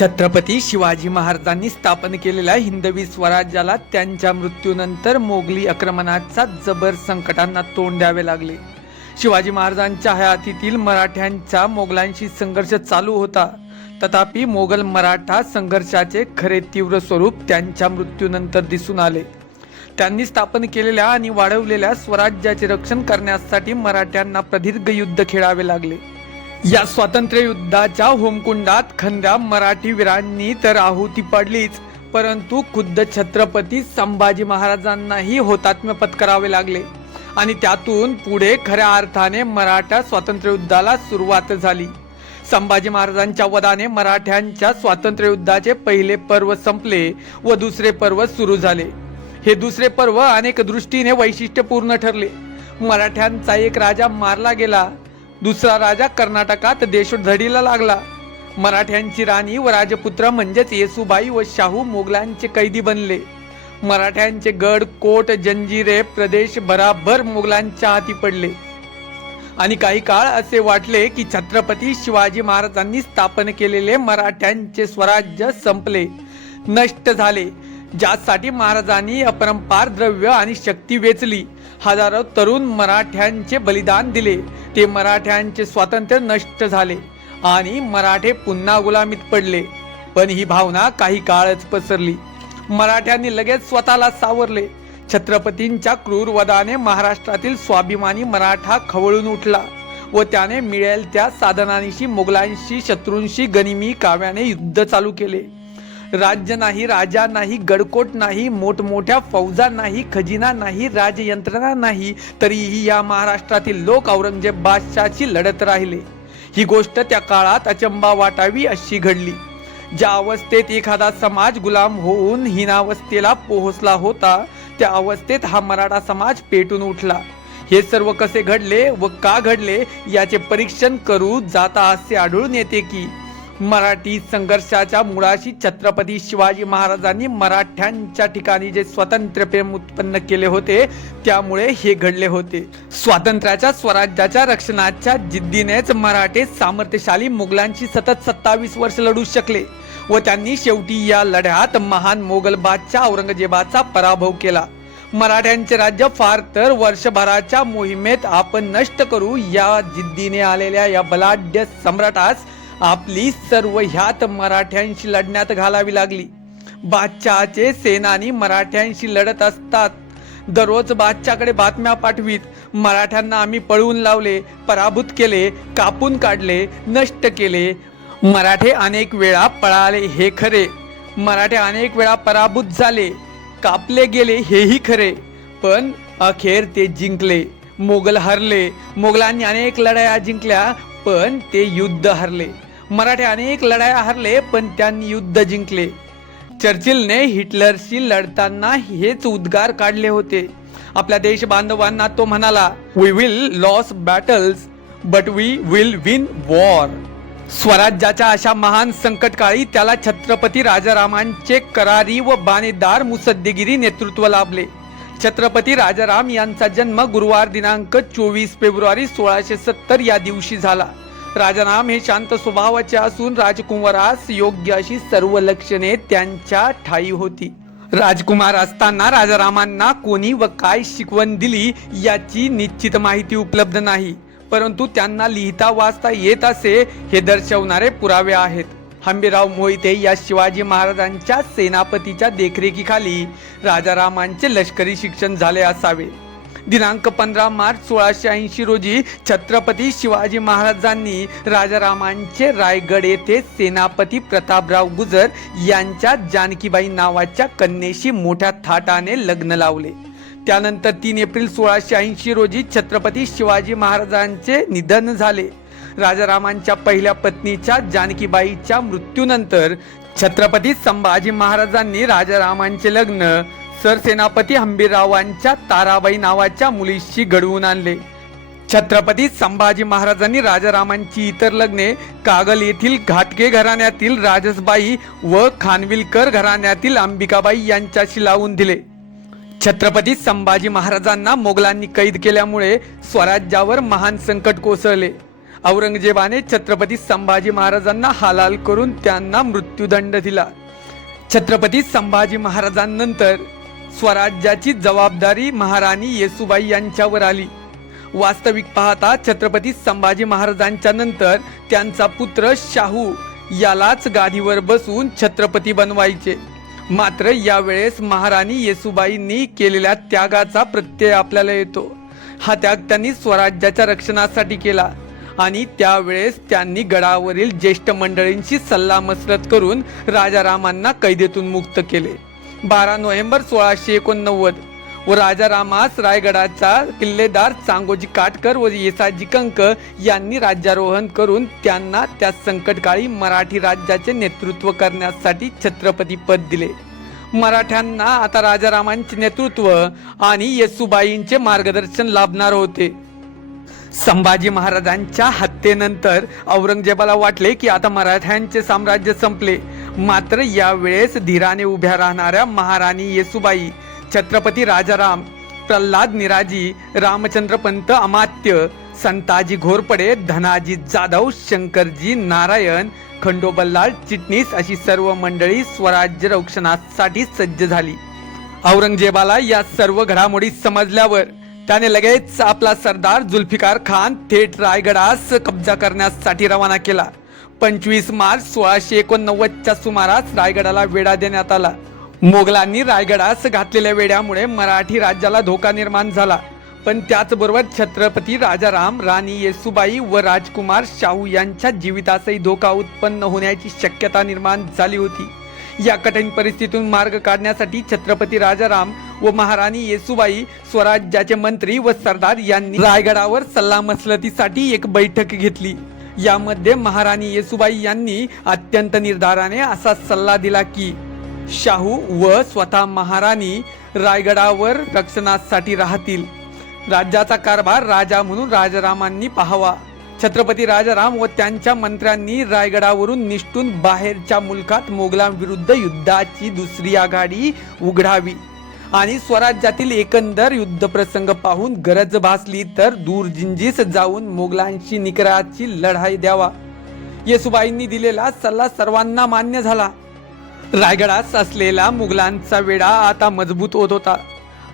छत्रपती शिवाजी महाराजांनी स्थापन केलेल्या हिंदवी स्वराज्याला त्यांच्या मृत्यूनंतर मोगली आक्रमणाचा जबर संकटांना तोंड द्यावे लागले। शिवाजी महाराजांच्या हयातीतील मराठ्यांचा मोगलांशी संघर्ष चालू होता, तथापि मोगल मराठा संघर्षाचे खरे तीव्र स्वरूप त्यांच्या मृत्यूनंतर दिसून आले। त्यांनी स्थापन केलेल्या आणि वाढवलेल्या स्वराज्याचे रक्षण करण्यासाठी मराठ्यांना प्रदीर्घ युद्ध खेळावे लागले। या स्वातंत्र्य युद्धाच्या होमकुंडात खंड्या मराठी वीरांनी तर आहुती पडलीच, परंतु खुद्द छत्रपती संभाजी महाराजांनाही हुतात्म्य पत्करावे लागले आणि त्यातून पुढे खऱ्या अर्थाने मराठा स्वातंत्र्य युद्धाला सुरुवात झाली। संभाजी महाराजांच्या वधाने मराठ्यांच्या स्वातंत्र्य युद्धाचे पहिले पर्व संपले व दुसरे पर्व सुरू झाले। हे दुसरे पर्व अनेक दृष्टीने वैशिष्ट्यपूर्ण ठरले। मराठ्यांचा एक राजा मारला गेला, दुसरा राजा कर्नाटकात देशोधडीला लागला। मराठ्यांची राणी व राजपुत्र म्हणजेच येसुबाई व शाहू मोगलांचे कैदी बनले। मराठ्यांचे गड कोट जंजिरे प्रदेश भराभर मोगलांच्या हाती पडले आणि काही काळ असे वाटले की छत्रपती शिवाजी महाराजांनी स्थापन केलेले मराठ्यांचे स्वराज्य संपले, नष्ट झाले। ज्यासाठी महाराजांनी अपरंपार द्रव्य आणि शक्ती वेचली, हजारो तरुण मराठ्यांचे बलिदान दिले, ते मराठ्यांचे स्वातंत्र्य नष्ट झाले आणि मराठे पुन्हा गुलामीत पडले। पण ही भावना काही काळच पसरली। मराठ्यांनी लगेच स्वतःला सावरले। छत्रपतींच्या क्रूर वधाने महाराष्ट्रातील स्वाभिमानी मराठा खवळून उठला व त्याने मिळेल त्या साधनांशी मोगलांशी शत्रूंशी गनिमी काव्याने युद्ध चालू केले। राज्य नाही, राजा नाही, गडकोट नाही, मोठमोठ्या फौजा नाही, खजिना नाही, राजयंत्रणा नाही, तरीही या महाराष्ट्रातील लोक औरंगजेब बादशाहशी लढत राहिले। ही गोष्ट त्या काळात अचंबा वाटावी अशी घडली। ज्या अवस्थेत एखादा समाज गुलाम होऊन हीनावस्थेला पोहोचला होता, त्या अवस्थेत हा मराठा समाज पेटून उठला। हे सर्व कसे घडले व का घडले याचे परीक्षण करू जाता असे आढळून येते की मराठी संघर्षाच्या मुळाशी छत्रपती शिवाजी महाराजांनी मराठ्यांच्या ठिकाणी जे स्वातंत्र्य प्रेम उत्पन्न केले होते, त्यामुळे हे घडले होते। स्वातंत्र्याच्या स्वराज्याच्या रक्षणाच्या जिद्दीनेच मराठे सामर्थ्यशाली मुघलांशी सतत 27 वर्ष लढू शकले व त्यांनी शेवटी या लढ्यात महान मोगल बादशाह औरंगजेबाचा पराभव केला। मराठ्यांचे राज्य फार तर वर्षभराच्या मोहिमेत आपण नष्ट करू या जिद्दीने आलेल्या या बलाढ्य सम्राटास आपली सर्व ह्यात मराठ्यांशी लढण्यात घालावी लागली। बादशहाचे सेनानी मराठ्यांशी लढत असतात। दररोज बादशाहकडे बातम्या पाठवीत, मराठ्यांना आम्ही पळवून लावले, पराभूत केले, कापून काढले, नष्ट केले। मराठे अनेक वेळा पळाले हे खरे, मराठे अनेक वेळा पराभूत झाले, कापले गेले हेही खरे, पण अखेर ते जिंकले। मोगल हरले, मोगलांनी अनेक लढाया जिंकल्या, पण ते युद्ध हरले। मराठे अनेक लढाया हरले, पण त्यांनी युद्ध जिंकले। चर्चिलने हिटलरशी लढताना हेच उद्गार काढले होते। आपल्या देश बांधवांना तो म्हणाला, we will lose battles but we will win war. स्वराज्याच्या अशा महान संकटकाळी त्याला छत्रपती राजारामांचे करारी व बाणेदार मुसद्देगिरी नेतृत्व लाभले। छत्रपती राजाराम यांचा जन्म गुरुवार दिनांक 24 फेब्रुवारी 1670 या दिवशी झाला। राजाराम हे शांत स्वभावाचे असून राजकुमारास योग्य अशी सर्व लक्षणे त्यांच्या ठायी होती। राजकुमार असताना राजारामांना कोणी व काय शिकवण दिली याची निश्चित माहिती उपलब्ध नाही, परंतु त्यांना लिहिता वाचता येत असे हे दर्शवणारे पुरावे आहेत। हंबीरराव मोहिते या शिवाजी महाराजांच्या सेनापतीच्या देखरेखीखाली राजारामांचे लष्करी शिक्षण झाले असावे। दिनांक 15 मार्च 1680 रोजी छत्रपती शिवाजी महाराजांनी राजारामांचे रायगड येथे सेनापती प्रतापराव गुजर यांच्या जानकीबाई नावाच्या कन्येशी मोठ्या थाटाने लग्न लावले। त्यानंतर 3 एप्रिल 1680 रोजी छत्रपती शिवाजी महाराजांचे निधन झाले। राजारामांच्या पहिल्या पत्नीच्या जानकीबाईच्या मृत्यूनंतर छत्रपती संभाजी महाराजांनी राजारामांचे लग्न सरसेनापती हंबीररावांच्या ताराबाई नावाच्या मुलीशी घडवून आणले। छत्रपती संभाजी महाराजांनी राजारामांची इतर लग्ने कागल येथील घाटगे घराण्यातील राजसबाई व खानविलकर घराण्यातील अंबिकाबाई यांच्याशी लावून दिले। छत्रपती संभाजी महाराजांना मोगलांनी कैद केल्यामुळे स्वराज्यावर महान संकट कोसळले। औरंगजेबाने छत्रपती संभाजी महाराजांना हालाल करून त्यांना मृत्यूदंड दिला. छत्रपती संभाजी महाराजांनंतर स्वराज्याची जबाबदारी महाराणी येसूबाई यांच्यावर आली. वास्तविक पाहता छत्रपती संभाजी महाराजांच्या नंतर त्यांचा पुत्र शाहू यालाच गादीवर बसून छत्रपती बनवायचे. मात्र यावेळेस महाराणी येसूबाईंनी केलेल्या त्यागाचा प्रत्यय आपल्याला येतो. हा त्याग त्यांनी स्वराज्याच्या रक्षणासाठी केला आणि त्यावेळेस त्यांनी गडावरील ज्येष्ठ मंडळींशी सल्लामसलत करून राजारामांना कैदेतून मुक्त केले. 12 नोव्हेंबर 1689 व राजारामास रायगडाचा किल्लेदार चांगोजी काटकर व येसाजी कंक यांनी राज्यारोहण करून त्यांना त्या संकटकाळी मराठी राज्याचे नेतृत्व करण्यासाठी छत्रपती पद दिले. मराठ्यांना आता राजारामांचे नेतृत्व आणि येसूबाईंचे मार्गदर्शन लाभणार होते. संभाजी महाराजांच्या हत्येनंतर औरंगजेबाला वाटले की आता मराठ्यांचे साम्राज्य संपले. मात्र यावेळेस धीराने उभ्या राहणाऱ्या महाराणी येसूबाई, छत्रपती राजाराम, प्रल्हाद निराजी, रामचंद्र पंत अमात्य, संताजी घोरपडे, धनाजी जाधव, शंकरजी नारायण, खंडोबल्लाल चिटणीस अशी सर्व मंडळी स्वराज्य रक्षणासाठी सज्ज झाली. औरंगजेबाला या सर्व घडामोडी समजल्यावर त्याने लगेच आपला सरदार जुल्फिकार खान थेट रायगडास कब्जा करण्यासाठी रवाना केला. 25 मार्च 1689च्या सुमारास रायगडाला वेढा देण्यात आला. मोगलांनी रायगडास घातलेल्या वेढ्यामुळे मराठी राज्याला धोका निर्माण झाला. पण त्याचबरोबर छत्रपती राजाराम, राणी येसूबाई व राजकुमार शाहू यांच्या जीवितासही धोका उत्पन्न होण्याची शक्यता निर्माण झाली होती. या कठीण परिस्थितीतून मार्ग काढण्यासाठी छत्रपती राजाराम व महाराणी येसूबाई, स्वराज्याचे मंत्री व सरदार यांनी रायगडावर सल्लामसलतीसाठी एक बैठक घेतली. यामध्ये महाराणी येसूबाई यांनी अत्यंत निर्धाराने असा सल्ला दिला की शाहू व स्वतः महाराणी रायगडावर रक्षणासाठी राहतील. राज्याचा कारभार राजा म्हणून राजारामांनी पाहावा. छत्रपती राजाराम व त्यांच्या मंत्र्यांनी रायगडावरून निष्ठून बाहेरच्या मुलखात मोगलांविरुद्ध युद्धाची दुसरी आघाडी उघडावी आणि स्वराज्यातील एकंदर युद्धप्रसंग पाहून गरज भासली तर दूरजिंजीस जाऊन मोगलांशी निकराची लढाई द्यावा. येसूबाईंनी दिलेला सल्ला सर्वांना मान्य झाला. रायगडास असलेला मुघलांचा वेढा आता मजबूत होत होता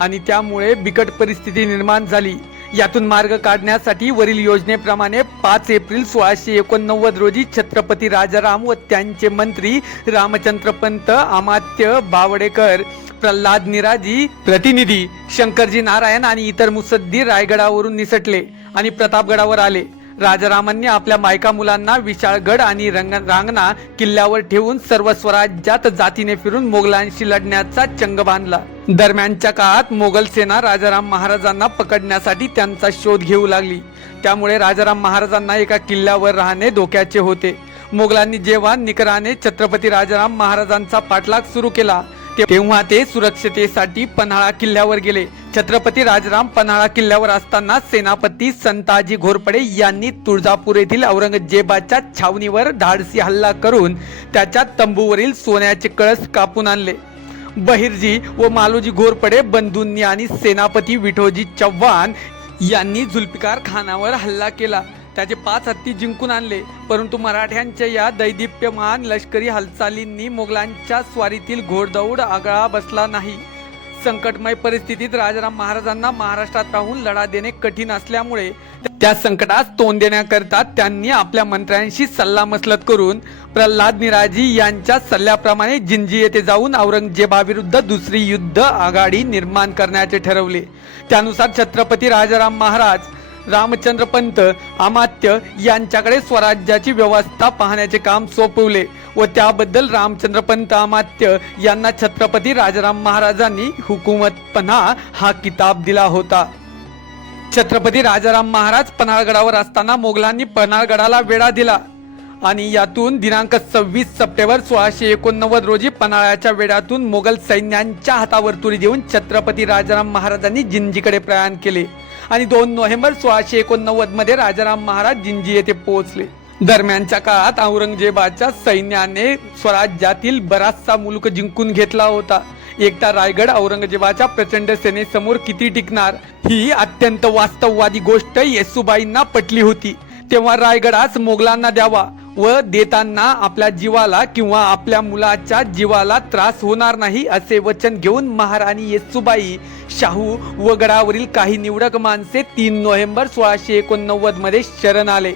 आणि त्यामुळे बिकट परिस्थिती निर्माण झाली. यातून मार्ग काढण्यासाठी वरील योजनेप्रमाणे 5 एप्रिल 1689 रोजी छत्रपती राजाराम व त्यांचे मंत्री रामचंद्र पंत अमात्य, बावडेकर, प्रल्हाद निराजी, प्रतिनिधी शंकरजी नारायण आणि इतर मुत्सद्दी रायगडावरून निसटले आणि प्रतापगडावर आले. राजारामांनी आपल्या मायका मुलांना विशाळगड आणि रांगणा किल्ल्यावर ठेवून सर्व स्वराज्यात जातीने फिरून मोगलांशी लढण्याचा चंग बांधला. दरम्यानच्या काळात मोगल सेना राजाराम महाराजांना पकडण्यासाठी त्यांचा शोध घेऊ लागली. त्यामुळे राजाराम महाराजांना एका किल्ल्यावर राहणे धोक्याचे होते. मोगलांनी जेव्हा निकराने छत्रपती राजाराम महाराजांचा पाठलाग सुरू केला तेव्हा ते सुरक्षितेसाठी पन्हाळा किल्ल्यावर गेले. छत्रपती राजाराम पन्हाळा किल्ल्यावर असताना सेनापती संताजी घोरपडे यांनी तुळजापूर येथील औरंगजेबाच्या छावणीवर धाडसी हल्ला करून त्याच्या तंबूवरील सोन्याचे कळस कापून आणले. बहिर्जी व मालोजी घोरपडे बंधूंनी आणि सेनापती विठोजी चव्हाण यांनी जुल्फिकार खानावर हल्ला केला. त्याचे 5 हत्ती जिंकून आणले. परंतु मराठ्यांच्या या दैदिप्यमान लष्करी हालचालींनी मोगलांच्या स्वारीतील घोडदौड आगळा बसला नाही. संकटमय परिस्थितीत राजाराम महाराजांना महाराष्ट्रात राहून लढा देणे कठीण असल्यामुळे त्या संकटास तोंड देण्याकरता त्यांनी आपल्या मंत्र्यांशी सल्लामसलत करून प्रल्हाद निराजी यांच्या सल्ल्याप्रमाणे जिंजी येथे जाऊन औरंगजेबाविरुद्ध दुसरी युद्ध आघाडी निर्माण करण्याचे ठरवले. त्यानुसार छत्रपती राजाराम महाराज, रामचंद्र पंत अमात्य यांच्याकडे स्वराज्याची व्यवस्था पाहण्याचे काम सोपवले व त्याबद्दल रामचंद्र पंत अमात्य यांना छत्रपती राजाराम महाराजांनी हुकूमतपणा हा किताब दिला होता. छत्रपती राजाराम महाराज पन्हाळगडावर असताना मोगलांनी पन्हाळगडाला वेढा दिला आणि यातून दिनांक 26 सप्टेंबर 1689 रोजी पन्हाळ्याच्या वेढ्यातून मोगल सैन्यांच्या हातावर तुरी देऊन छत्रपती राजाराम महाराजांनी जिंजीकडे प्रयाण केले आणि 2 नोव्हेंबर 1689 मध्ये राजाराम महाराज जिंजी येथे पोहोचले. दरम्यानच्या काळात औरंगजेबाच्या सैन्याने स्वराज्यातील बराचसा मुलूक जिंकून घेतला होता. एकटा रायगड औरंगजेबाच्या प्रचंड सेनेसमोर किती टिकणार ही अत्यंत वास्तववादी गोष्ट येसूबाईंना पटली होती. तेव्हा रायगडास मोगलांना द्यावा व देताना आपल्या जीवाला किंवा आपल्या मुलाच्या जीवाला त्रास होणार नाही असे वचन घेऊन महाराणी येसूबाई शाहू व गडावरील काही निवडक माणसे 3 नोव्हेंबर 1689 मध्ये शरण आले.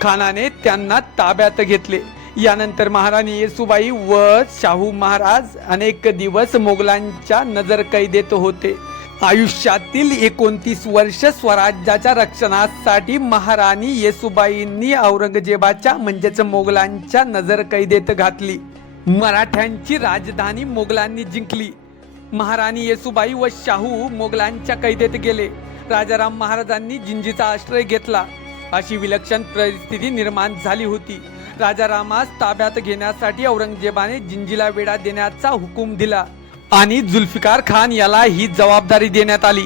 खानाने त्यांना ताब्यात घेतले. यानंतर महाराणी येसूबाई व शाहू महाराज अनेक दिवस मोगलांच्या नजरकैदेत होते. आयुष्यातील 29 वर्ष स्वराज्याच्या रक्षणासाठी महाराणी येसूबाईंनी औरंगजेबाच्या म्हणजेच मोगलांच्या नजरकैदेत घातली. मराठ्यांची राजधानी मोगलांनी जिंकली. महाराणी येसूबाई व शाहू मोगलांच्या कैदेत गेले. राजाराम महाराजांनी जिंजीचा आश्रय घेतला. अशी विलक्षण परिस्थिती निर्माण झाली होती. राजारामास ताब्यात घेण्यासाठी औरंगजेबाने जिंजीला वेढा देण्याचा हुकूम दिला आणि जुल्फिकार खान याला ही जबाबदारी देण्यात आली.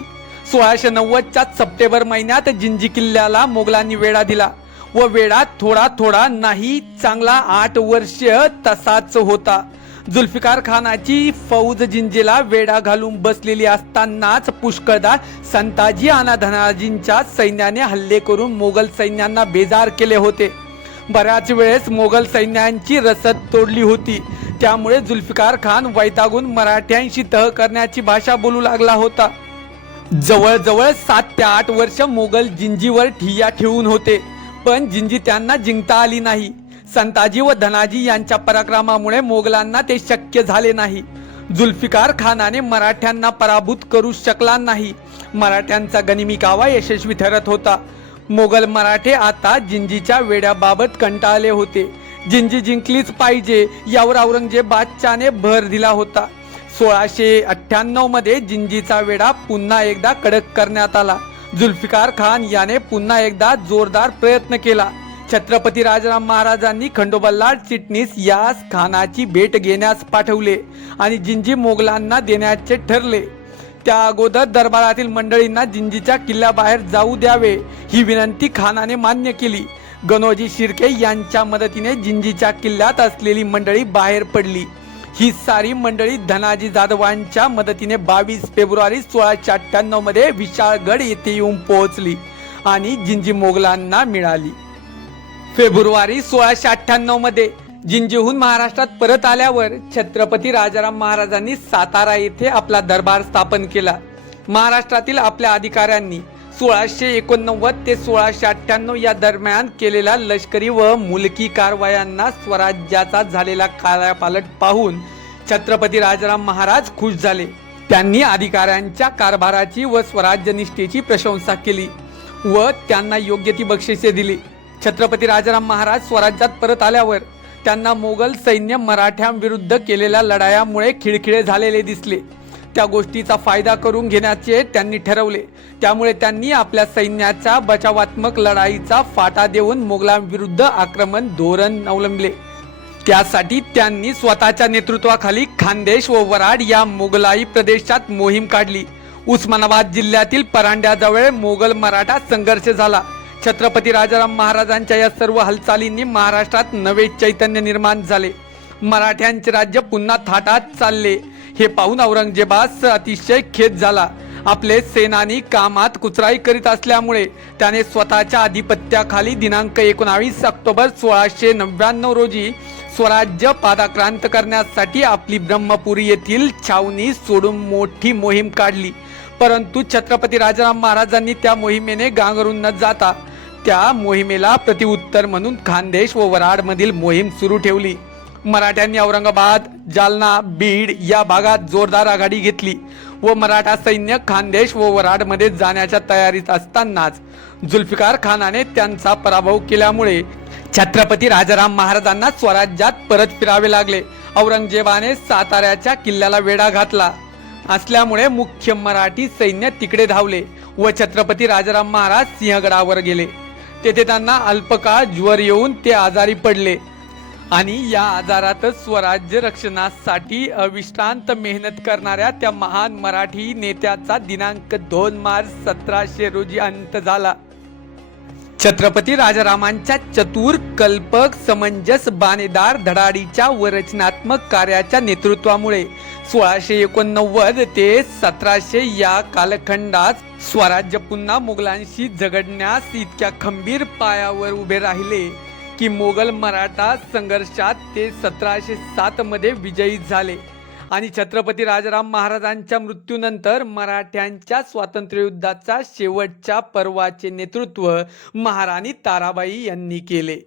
1690च्या सप्टेंबर महिन्यात जिंजी किल्ल्याला मोगलांनी वेढा दिला व वेढा थोडा थोडा नाही चांगला 8 वर्ष तसाच होता. जुल्फिकार खानाची फौज जिंजीला वेढा घालून बसलेली असतानाच पुष्कळदा संताजी आणि धनाजींच्या सैन्याने हल्ले करून मोगल सैन्यांना बेजार केले होते. बऱ्याच वेळेस मोगल सैन्यांची रसद तोडली होती. त्यामुळे जुल्फिकार खान वैतागून मराठ्यांशी तह करण्याची भाषा बोलू लागला होता. जवळजवळ 7 ते 8 वर्ष मोगल जिंजीवर ठिय्या ठेवून होते, पण जिंजी त्यांना जिंकता आली नाही. संताजी व धनाजी यांच्या पराक्रमामुळे मोगलांना ते शक्य झाले नाही. जुल्फिकार खानाने मराठ्यांना पराभूत करू शकला नाही. मराठ्यांचा गनिमी कावा यशस्वी ठरत होता. मोगल मराठे आता जिंजीच्या वेड्याबाबत कंटाळले होते. जिंजी जिंकलीच पाहिजे यावर औरंगजेब बादशाहने भर दिला होता. 1698 मध्ये जिंजीचा वेढा पुन्हा एकदा कडक करण्यात आला. जुल्फिकार खान याने पुन्हा एकदा जोरदार प्रयत्न केला. छत्रपती राजाराम महाराजांनी खंडोबाला चिटणीस यास खानाची भेट घेण्यास पाठवले आणि जिंजी मोगलांना देण्याचे ठरले. त्या अगोदर दरबारातील मंडळींना जिंजीच्या किल्ल्याबाहेर जाऊ द्यावे ही विनंती खानाने मान्य केली. गणोजी शिर्के यांच्या मदतीने जिंजीच्या किल्ल्यात असलेली मंडळी बाहेर पडली. ही सारी मंडळी धनाजी जाधवांच्या मदतीने 22 फेब्रुवारी 1698 मध्ये विशाळगड येथे येऊन पोहोचली आणि जिंजी मोगलांना मिळाली. फेब्रुवारी 1698 मध्ये जिंजीहून महाराष्ट्रात परत आल्यावर छत्रपती राजाराम महाराजांनी सातारा येथे आपला दरबार स्थापन केला. महाराष्ट्रातील आपल्या अधिकाऱ्यांनी 1689 ते 1698 या दरम्यान केलेल्या लष्करी व मुलकी कारवायांना स्वराज्याचा झालेला कायापालट पाहून छत्रपती राजाराम महाराज खुश झाले. त्यांनी अधिकाऱ्यांच्या कारभाराची व स्वराज्यनिष्ठेची प्रशंसा केली व त्यांना योग्य ती बक्षिसे दिली. छत्रपती राजाराम महाराज स्वराज्यात परत आल्यावर त्यांना मोगल सैन्य मराठ्यांविरुद्ध केलेल्या लढायामुळे खिळखिळे झालेले दिसले. त्या गोष्टीचा फायदा करून घेण्याचे त्यांनी ठरवले. त्यामुळे त्यांनी आपल्या सैन्याच्या बचावात्मक लढाईचा फाटा देऊन मोगलांविरुद्ध आक्रमण धोरण अवलंबले. त्यासाठी त्यांनी स्वतःच्या नेतृत्वाखाली खानदेश व वराड या मोगलाई प्रदेशात मोहीम काढली. उस्मानाबाद जिल्ह्यातील परांड्याजवळ मोगल मराठा संघर्ष झाला. छत्रपती राजाराम महाराजांच्या या सर्व हालचालींनी महाराष्ट्रात नवे चैतन्य निर्माण झाले. मराठ्यांचे राज्य पुन्हा थाटात चालले हे पाहून औरंगजेबास अतिशय खेद झाला. आपले सेनानी कामात कुचराई करीत असल्यामुळे त्याने स्वतःच्या अधिपत्याखाली दिनांक 19 ऑक्टोबर 1699 रोजी स्वराज्य पादाक्रांत करण्यासाठी आपली ब्रह्मपुरी येथील छावणी सोडून मोठी मोहीम काढली. परंतु छत्रपती राजाराम महाराजांनी त्या मोहिमेने गांगरून न जाता त्या मोहिमेला प्रतिउत्तर म्हणून खानदेश व वराड मधील मोहीम सुरू ठेवली. मराठ्यांनी औरंगाबाद, जालना, बीड या भागात जोरदार आघाडी घेतली व मराठा सैन्य खानदेश व वराड मध्ये जाण्याच्या तयारीत असतानाच जुल्फिकार खानाने त्यांचा पराभव केल्यामुळे छत्रपती राजाराम महाराजांना स्वराज्यात परत फिरावे लागले. औरंगजेबाने साताऱ्याच्या किल्ल्याला वेढा घातला असल्यामुळे मुख्य मराठी सैन्य तिकडे धावले व छत्रपती राजाराम महाराज सिंहगडावर गेले. तेथे त्यांना अल्पकाळ ज्वर येऊन ते आजारी पडले आणि या आजारातच स्वराज्य रक्षणासाठी अविश्रांत मेहनत करणाऱ्या त्या महान मराठी नेत्याचा दिनांक 2 मार्च 1700 रोजी अंत झाला. छत्रपती राजारामांच्या चतुर, कल्पक, समंजस, बाणेदार, धडाडीच्या व रचनात्मक कार्याच्या नेतृत्वामुळे 1689 ते 1700 या कालखंडात स्वराज्य पुन्हा मुघलांशी झगडण्यास इतक्या खंबीर पायावर उभे राहिले की मोगल मराठा संघर्षात ते 1707 मध्ये विजयी झाले आणि छत्रपती राजाराम महाराजांच्या मृत्यूनंतर मराठ्यांच्या स्वातंत्र्ययुद्धाचा शेवटच्या पर्वाचे नेतृत्व महाराणी ताराबाई यांनी केले.